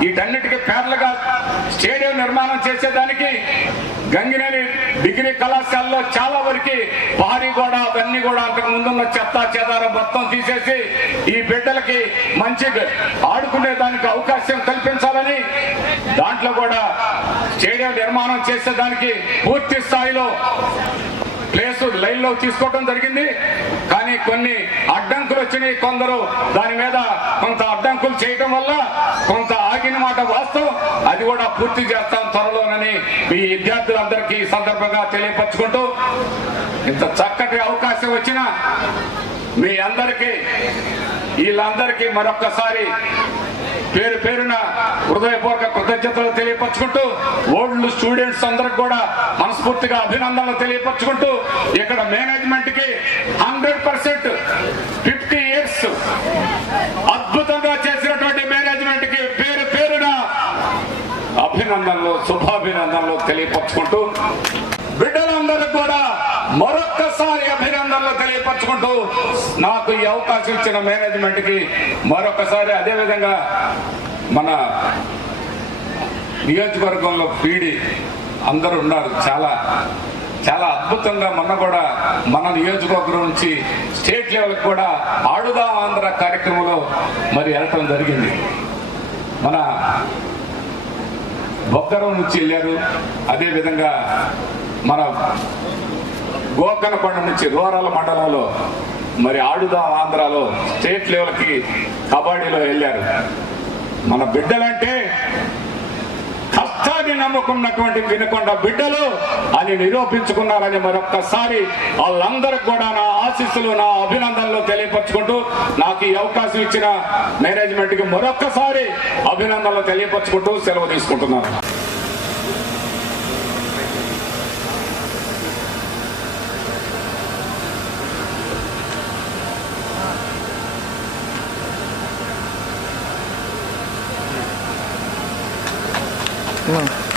వీటన్నిటికీ పేర్లుగా స్టేడియం నిర్మాణం చేసేదానికి గంగినేని డిగ్రీ కళాశాలలో చాలా వరకు భారీ కూడా అవన్నీ కూడా అంతకు ముందున్న చెత్త చెదారం మొత్తం తీసేసి ఈ బిడ్డలకి మంచి ఆడుకునే దానికి అవకాశం కల్పించాలని దాంట్లో కూడా స్టేడియం నిర్మాణం చేసేదానికి పూర్తి స్థాయిలో ప్లేస్ లైన్ లో తీసుకోవడం జరిగింది. కానీ కొన్ని అడ్డంకులు వచ్చినాయి. కొందరు దాని మీద కొంత అడ్డంకులు చేయటం వల్ల కొంత ఆగిన మాట వాస్తవం. అది కూడా పూర్తి చేస్తాం త్వరలోనని మీ విద్యార్థులందరికీ ఈ సందర్భంగా తెలియపరచుకుంటూ, ఇంత చక్కటి అవకాశం వచ్చిన మీ అందరికీ వీళ్ళందరికీ మరొక్కసారి పేరు పేరున హృదయపూర్వక కృతజ్ఞతలు తెలియపరచుకుంటూ, ఓల్డ్ స్టూడెంట్స్ అందరికి కూడా మనస్ఫూర్తిగా అభినందనలు తెలియపరచుకుంటూ, ఇక్కడ మేనేజ్మెంట్ కి 100% 50 years అద్భుతంగా చేసినటువంటి మేనేజ్మెంట్ కి పేరు పేరున అభినందనలు శుభాభినందనలు తెలియపరచుకుంటూ, బిడ్డలందరికీ కూడా మరొక్కసారి అభినందనలు తెలియపరచుకుంటూ, నాకు ఈ అవకాశం ఇచ్చిన మేనేజ్మెంట్ కి మరొకసారి, అదేవిధంగా మన నియోజకవర్గంలో పీడి అందరూ ఉన్నారు. చాలా చాలా అద్భుతంగా మొన్న కూడా మన నియోజకవర్గం నుంచి స్టేట్ లెవెల్కి కూడా ఆడుదాం ఆంధ్ర కార్యక్రమంలో మరి వెళ్ళటం జరిగింది. మన బొక్కరం నుంచి వెళ్ళారు. అదేవిధంగా మన గోకనకొండ నుంచి రూరల్ మండలంలో మరి ఆడుదాం ఆంధ్రాలో స్టేట్ లెవెల్కి కబడ్డీలో వెళ్ళారు. మన బిడ్డలంటే కష్టాన్ని నమ్ముకున్నటువంటి వినుకొండ బిడ్డలు అని నిరూపించుకున్నారని మరొక్కసారి వాళ్ళందరికి కూడా నా ఆశీస్సులు నా అభినందనలు తెలియపరచుకుంటూ, నాకు ఈ అవకాశం ఇచ్చిన మేనేజ్మెంట్ కి మరొక్కసారి అభినందనలు తెలియపరచుకుంటూ సెలవు తీసుకుంటున్నాను. No.